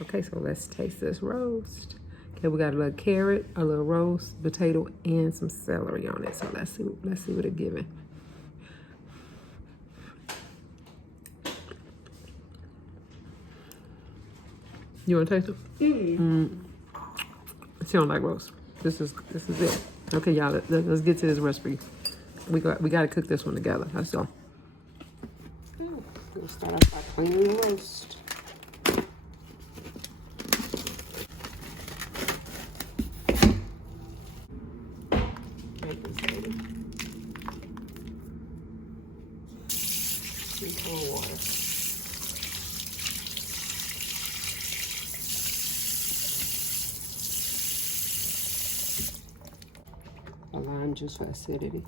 Okay, so let's taste this roast. Okay, we got a little carrot, a little roast potato, and some celery on it. So let's see what it's giving. You want to taste it? She don't like roast. This is it. Okay, y'all. Let's get to this recipe. We got to cook this one together. That's all. We'll start off by cleaning the roast. Cold water. A lime juice for acidity.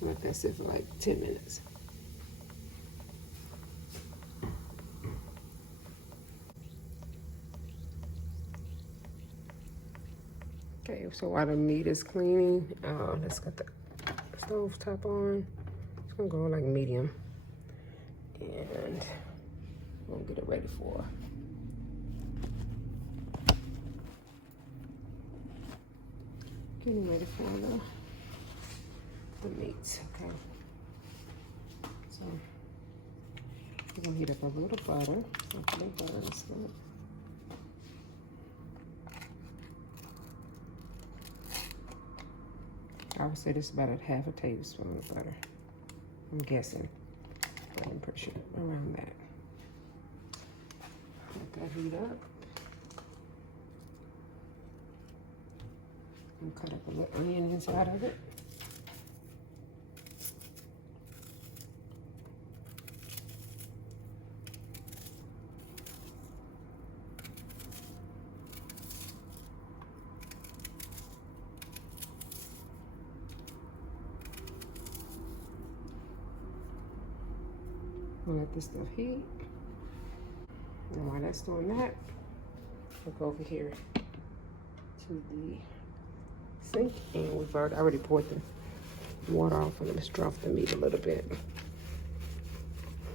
Let that sit for like 10 minutes. Okay, so while the meat is cleaning, let's get the stove top on. It's gonna go like medium. And we'll get it ready for getting ready for the meat. Okay. So we're gonna heat up a little butter. Hopefully butter is good. I would say this is about a half a tablespoon of butter. I'm guessing, but I'm pretty sure around that. Let that heat up. And cut up a little onion inside of it. We'll let this stuff heat. And while that's doing that, we'll go over here to the sink, and we've already poured the water off, and let's drop the meat a little bit.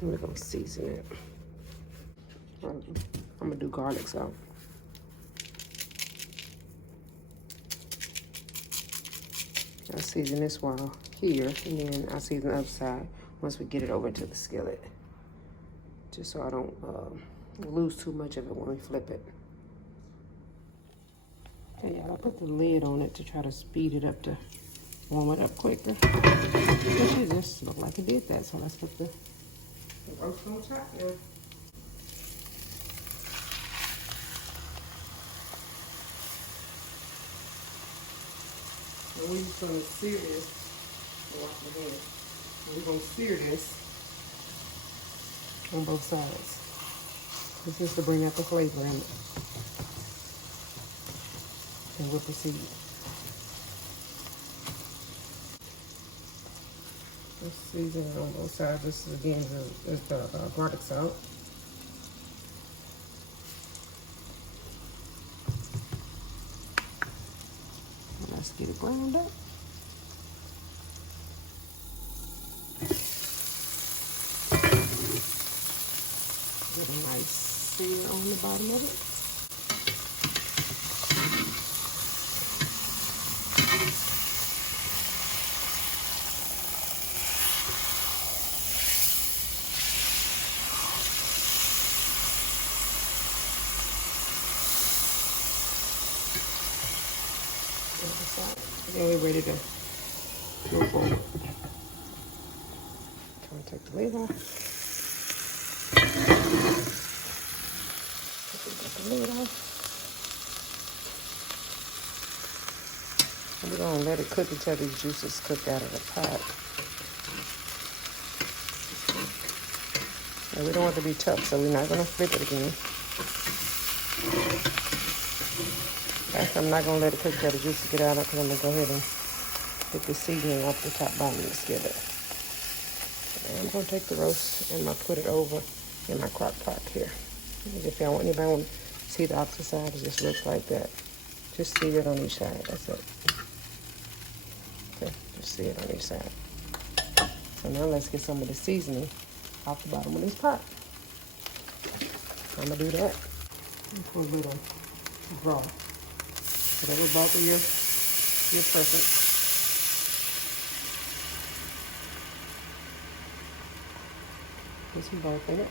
And we're gonna season it. I'm gonna do garlic salt. I'll season this while here, and then I'll season the other side once we get it over to the skillet. Just so I don't lose too much of it when we flip it. Okay, I'll put the lid on it to try to speed it up to warm it up quicker. It just looked like it did that, so let's put the roast on top now. And we're just gonna sear this. Wash my hands. We're gonna sear this on both sides. This is to bring out the flavor in it. And we'll proceed. Let's season it on both sides. This is again the garlic salt. And let's get it browned up. Get a nice sear on the bottom of it. Then we're ready to go forward. Try to take the lid off. Take the lid off. And we're gonna let it cook until these juices cook out of the pot. And we don't want it to be tough, so we're not gonna flip it again. I'm not going to let it cook till the juices get out of it, because I'm going to go ahead and get the seasoning off the top bottom of the skillet. And I'm going to take the roast and I'll put it over in my crock pot here. If anybody want to see the opposite side, it just looks like that. Just see it on each side. That's it. Okay, just see it on each side. So now let's get some of the seasoning off the bottom of this pot. I'm gonna do that. And put a little broth. Whatever broth of your preference. Put some broth in it.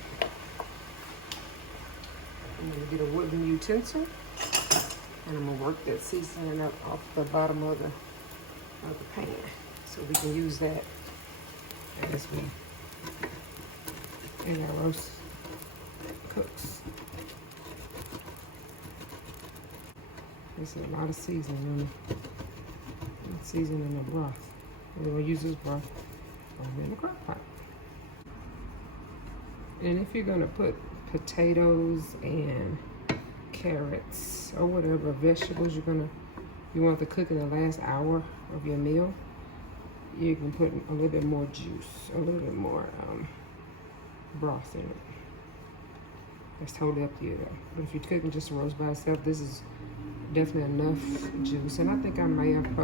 I'm gonna get a wooden utensil, and I'm gonna work that seasoning up off the bottom of the pan, so we can use that as our roast cooks. There's a lot of seasoning in the broth. We're gonna use this broth over in the crock pot. And if you're gonna put potatoes and carrots or whatever vegetables you want to cook in the last hour of your meal, you can put a little bit more juice, a little bit more broth in it. That's totally up to you though. But if you're cooking just a roast by itself, this is definitely enough juice. And I think I may have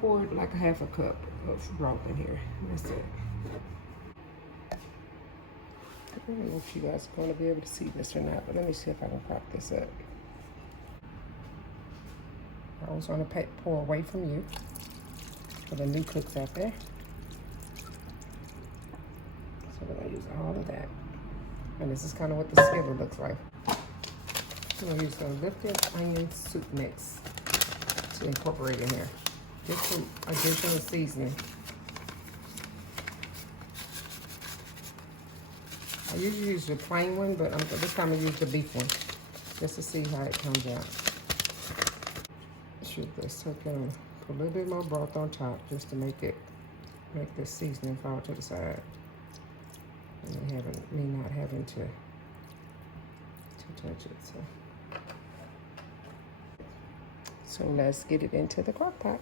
poured like a half a cup of broth in here. That's it. I don't know if you guys are going to be able to see this or not, but let me see if I can prop this up. I always want to pour away from you for the new cooks out there. So we're going to use all of that. And this is kind of what the skillet looks like. I'm going to use some lifted onion soup mix to incorporate in here. Just some additional seasoning. I usually use the plain one, but this time I use the beef one, just to see how it comes out. Shoot this, so I can put a little bit more broth on top, just to make this seasoning fall to the side, and me not having to touch it. So let's get it into the crock pot.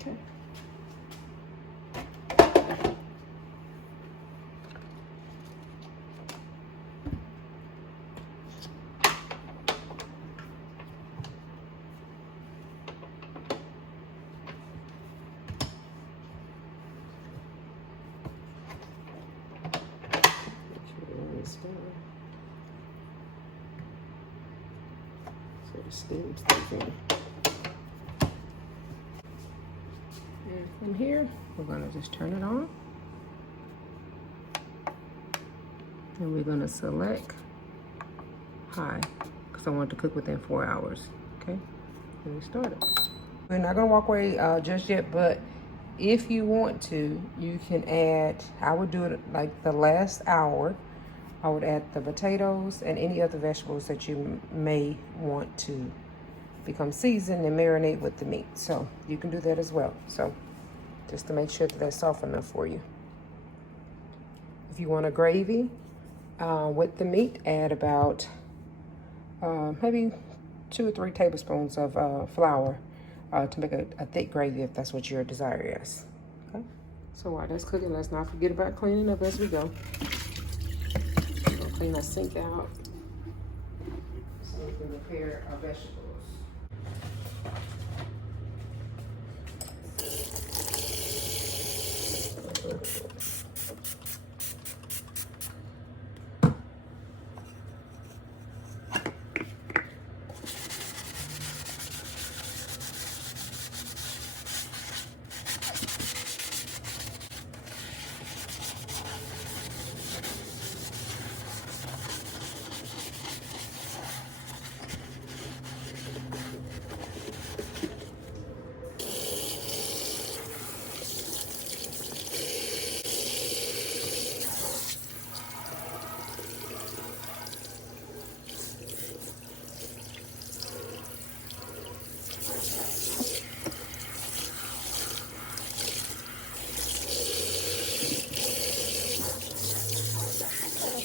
Okay. So the steam stays in. And from here, we're gonna just turn it on. And we're gonna select high, because I want it to cook within 4 hours, okay? And we start it. We're not gonna walk away just yet, but if you want to, you can add, I would do it like the last hour. I would add the potatoes and any other vegetables that you may want to become seasoned and marinate with the meat. So you can do that as well. So just to make sure that that's soft enough for you. If you want a gravy with the meat, add about maybe 2 or 3 tablespoons of flour to make a thick gravy if that's what your desire is. Okay. So while that's cooking, let's not forget about cleaning up as we go. Clean our sink out so we can prepare our vegetables.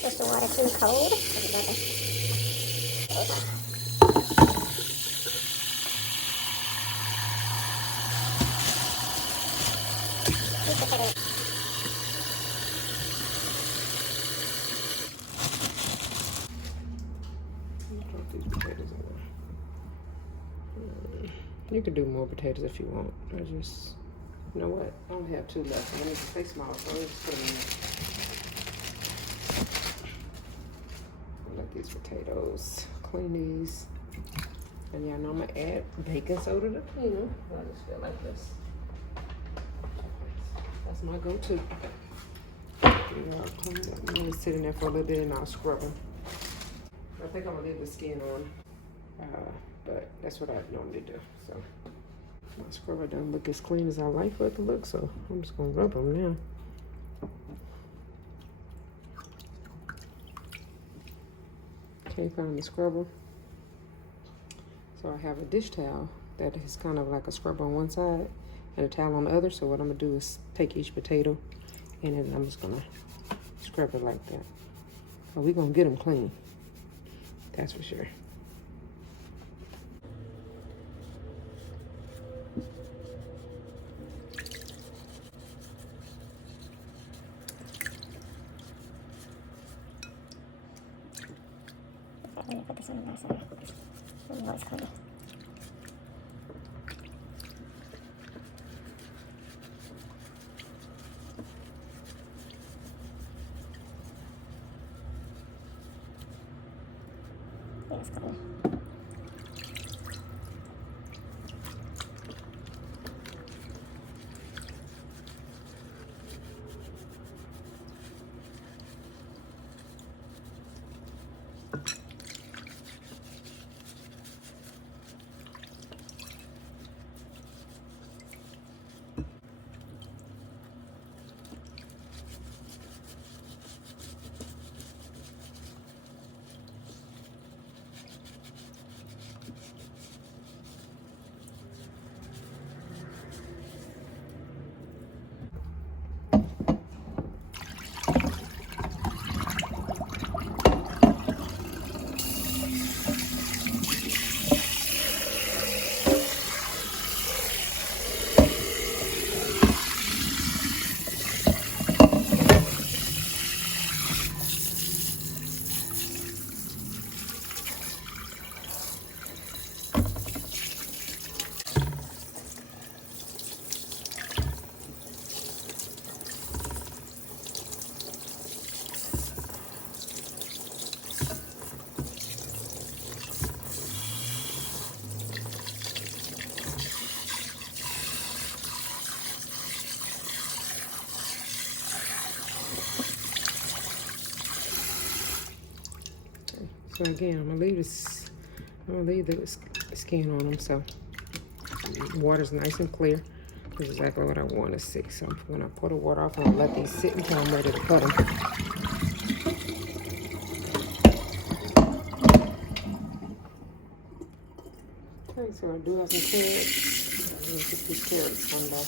Is the water too cold? You could do more potatoes if you want. I just You know what? I only have 2 left. I'm gonna stay small, so I'm just put them in there. Let these potatoes, clean these. And y'all know I'm gonna add baking soda to clean them. I just feel like this. That's my go-to. I'm gonna sit in there for a little bit and I'll scrub them. I think I'm gonna leave the skin on, but that's what I normally do. So my scrubber doesn't look as clean as I like for it to look, so I'm just gonna rub them now. Can't find the scrubber. So I have a dish towel that is kind of like a scrubber on one side and a towel on the other. So what I'm gonna do is take each potato and then I'm just gonna scrub it like that. But we're gonna get them clean. That's for sure. I'm gonna put this on the last side. Oh, it's clean. It's clean. So again, I'm gonna leave this. I'm gonna leave the skin on them so the water's nice and clear. That's exactly what I want to see. So when I pour the water off, I'm gonna let these sit until I'm ready to cut them. Okay, so I do have some carrots. I'm gonna get these carrots on back.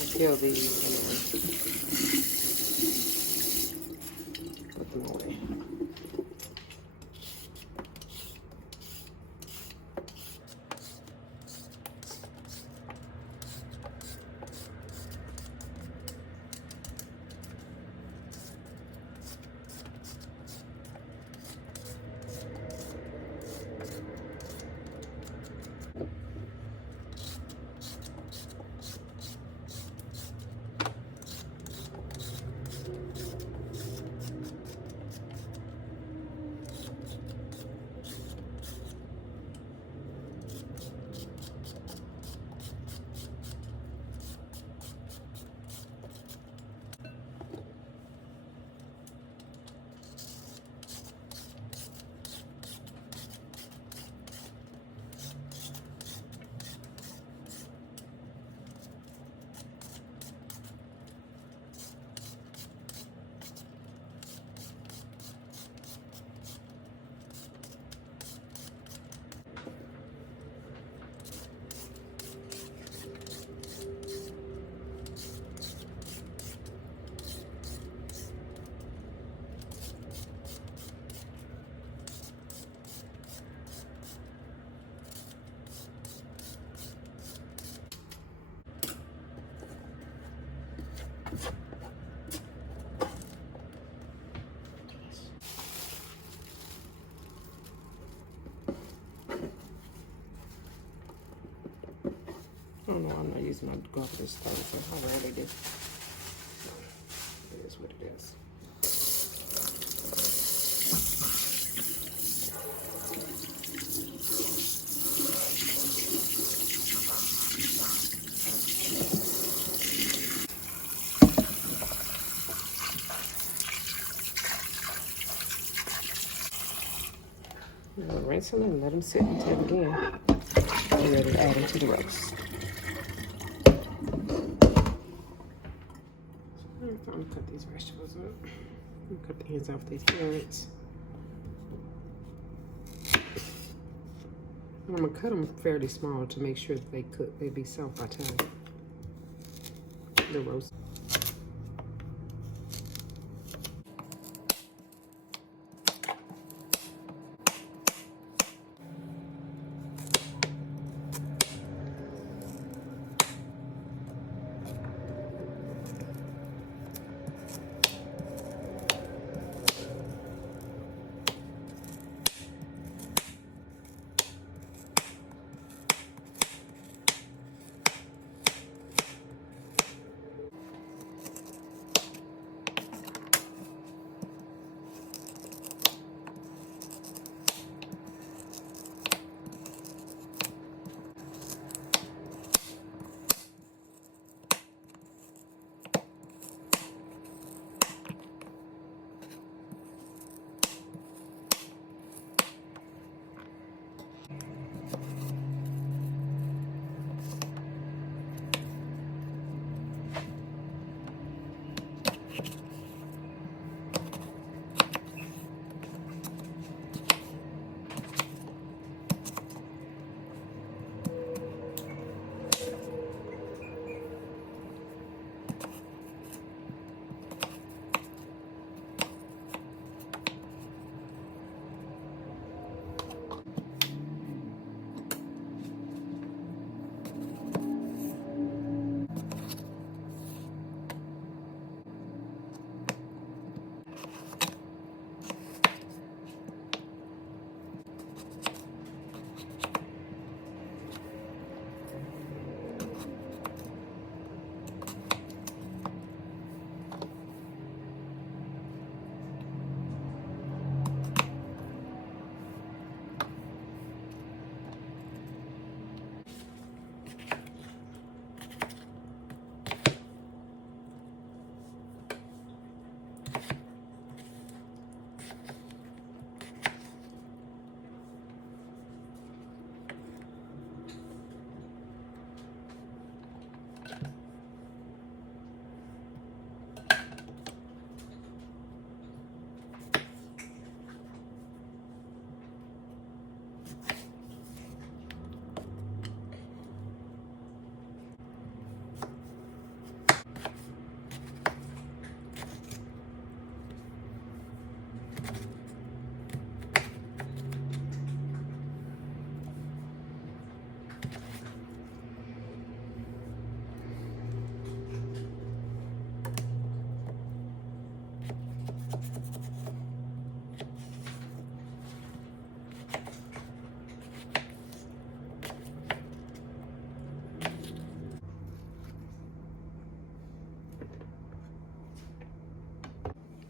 I'll peel these anyway. Put them away. know I'm not using my glove for this stove, so I rarely do. So it is what it is. I'm gonna rinse them and let them sit until again we're ready to add them to the roast. I'm gonna cut these vegetables up. I'm gonna cut the ends off these carrots. I'm gonna cut them fairly small to make sure that they cook. They be soft by the time the roast.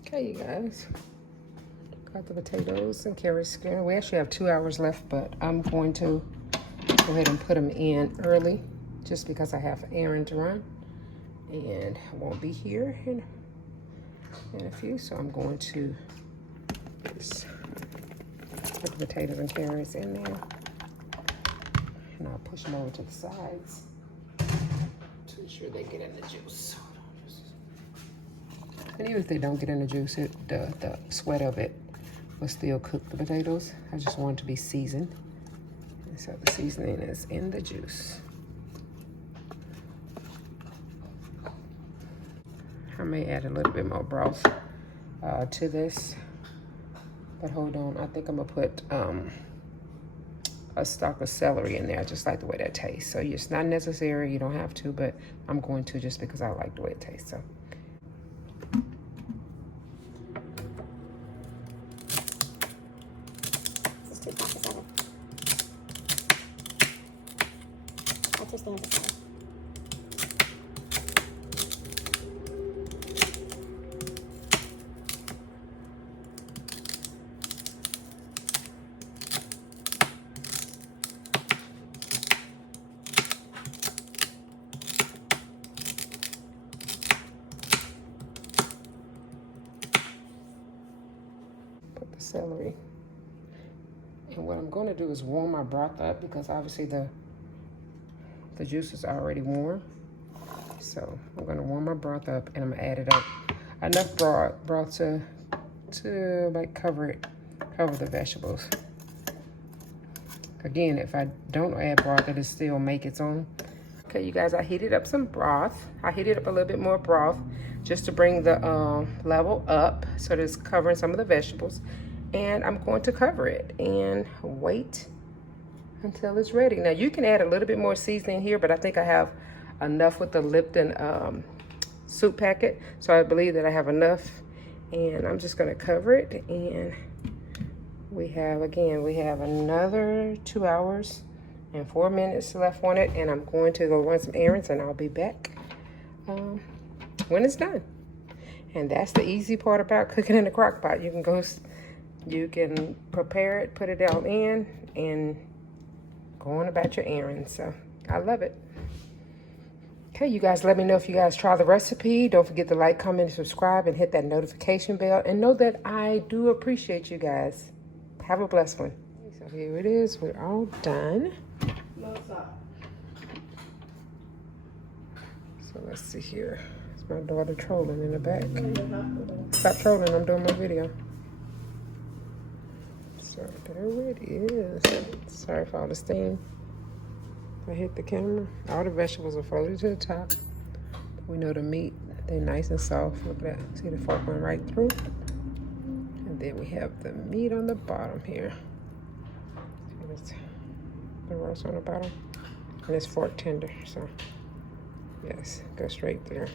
Okay, you guys, got the potatoes and carrots skin. We actually have 2 hours left, but I'm going to go ahead and put them in early just because I have an errand to run and I won't be here in a few. So I'm going to just put the potatoes and carrots in there and I'll push them over to the sides to ensure they get in the juice. And even if they don't get in the juice, the sweat of it will still cook the potatoes. I just want it to be seasoned. And so the seasoning is in the juice. I may add a little bit more broth to this. But hold on, I think I'm gonna put a stalk of celery in there. I just like the way that tastes. So it's not necessary, you don't have to, but I'm going to just because I like the way it tastes. So. Just 2 slices of it. Or 2 stems of celery. celery. And what I'm going to do is warm my broth up because obviously the juice is already warm. So I'm going to warm my broth up and I'm going to add it up. Enough broth to like cover the vegetables. Again, if I don't add broth, it'll still make its own. Okay, you guys, I heated up some broth. I heated up a little bit more broth just to bring the level up so that it's covering some of the vegetables. And I'm going to cover it and wait until it's ready. Now, you can add a little bit more seasoning here, but I think I have enough with the Lipton soup packet. So I believe that I have enough. And I'm just going to cover it. And we have another 2 hours and 4 minutes left on it. And I'm going to go run some errands and I'll be back when it's done. And that's the easy part about cooking in the crock pot. You can prepare it, put it all in, and go on about your errands. So I love it. Okay, you guys, let me know if you guys try the recipe. Don't forget to like, comment, and subscribe, and hit that notification bell. And know that I do appreciate you guys. Have a blessed one. So here it is. We're all done. So let's see here. It's my daughter trolling in the back. Stop trolling. I'm doing my video. So there it is. Sorry for all the steam. I hit the camera. All the vegetables are folded to the top. We know the meat, they're nice and soft. Look at that. See the fork went right through. And then we have the meat on the bottom here. See the roast on the bottom. And it's fork tender, so yes, go straight there.